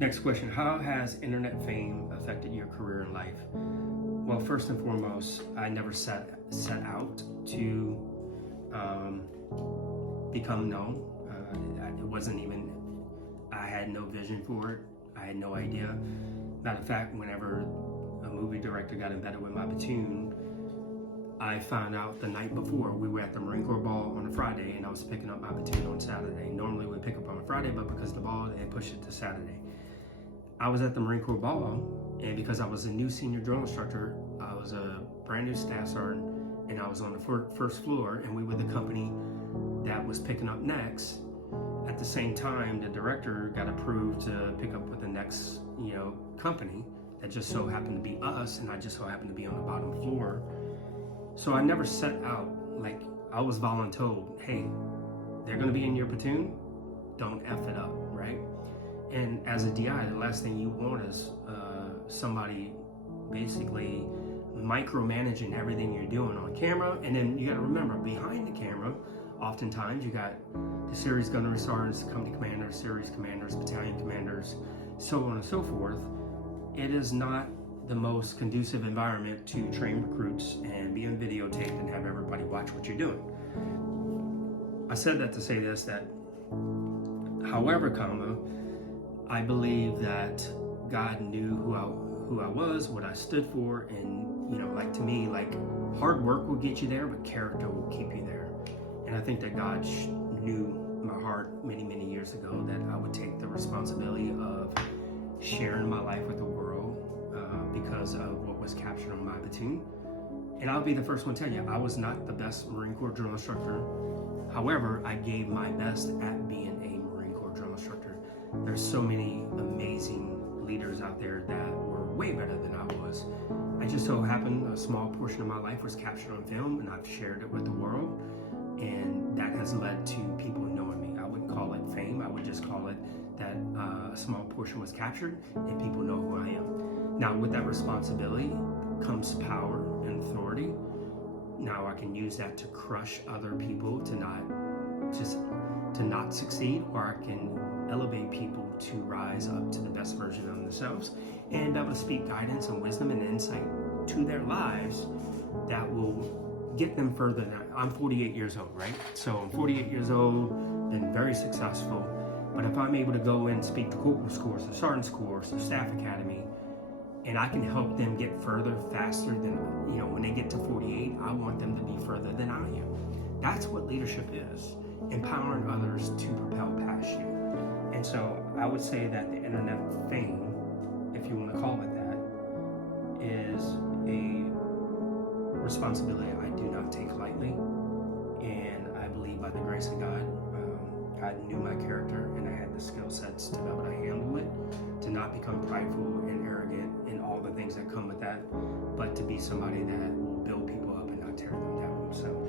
Next question, how has internet fame affected your career and life? Well, first and foremost, I never set out to become known. It wasn't even, I had no vision for it. I had no idea. Matter of fact, whenever a movie director got embedded with my platoon, I found out the night before. We were at the Marine Corps ball on a Friday, and I was picking up my platoon on Saturday. Normally we pick up on a Friday, but because of the ball, they pushed it to Saturday. I was at the Marine Corps ball, and because I was a new senior drill instructor, I was a brand new staff sergeant, and I was on the first floor, and we were the company that was picking up next. At the same time, the director got approved to pick up with the next, company that just so happened to be us, and I just so happened to be on the bottom floor. So I never set out, like I was voluntold, hey, they're gonna be in your platoon, don't F it up, right? And as a DI, the last thing you want is somebody basically micromanaging everything you're doing on camera. And then you gotta remember, behind the camera, oftentimes you got the series gunnery sergeants, company commanders, series commanders, battalion commanders, so on and so forth. It is not the most conducive environment to train recruits and be on videotape and have everybody watch what you're doing. I said that to say this, that however, I believe that God knew who I was, what I stood for, and to me, hard work will get you there, but character will keep you there. And I think that God knew my heart many, many years ago that I would take the responsibility of sharing my life with the world because of what was captured on my platoon. And I'll be the first one to tell you, I was not the best Marine Corps drill instructor. However, I gave my best at being a Marine Corps drill instructor. There's so many amazing leaders out there that were way better than I was. I just so happened a small portion of my life was captured on film, and I've shared it with the world, and that has led to people knowing me. I wouldn't call it fame, I would just call it that a small portion was captured and people know who I am. Now with that responsibility comes power and authority. Now I can use that to crush other people to not succeed, or I can elevate people to rise up to the best version of themselves and be able to speak guidance and wisdom and insight to their lives that will get them further. I'm 48 years old, right? So I'm 48 years old, been very successful, but if I'm able to go and speak the Corporals Course, the Sergeant's Course, the Staff Academy, and I can help them get further faster than, when they get to 48, I want them to be further than I am. That's what leadership is, empowering others to propel past you. And so I would say that the internet fame, if you want to call it that, is a responsibility I do not take lightly. And I believe by the grace of God, God knew my character, and I had the skill sets to be able to handle it, to not become prideful and arrogant and all the things that come with that, but to be somebody that will build people up and not tear them down. So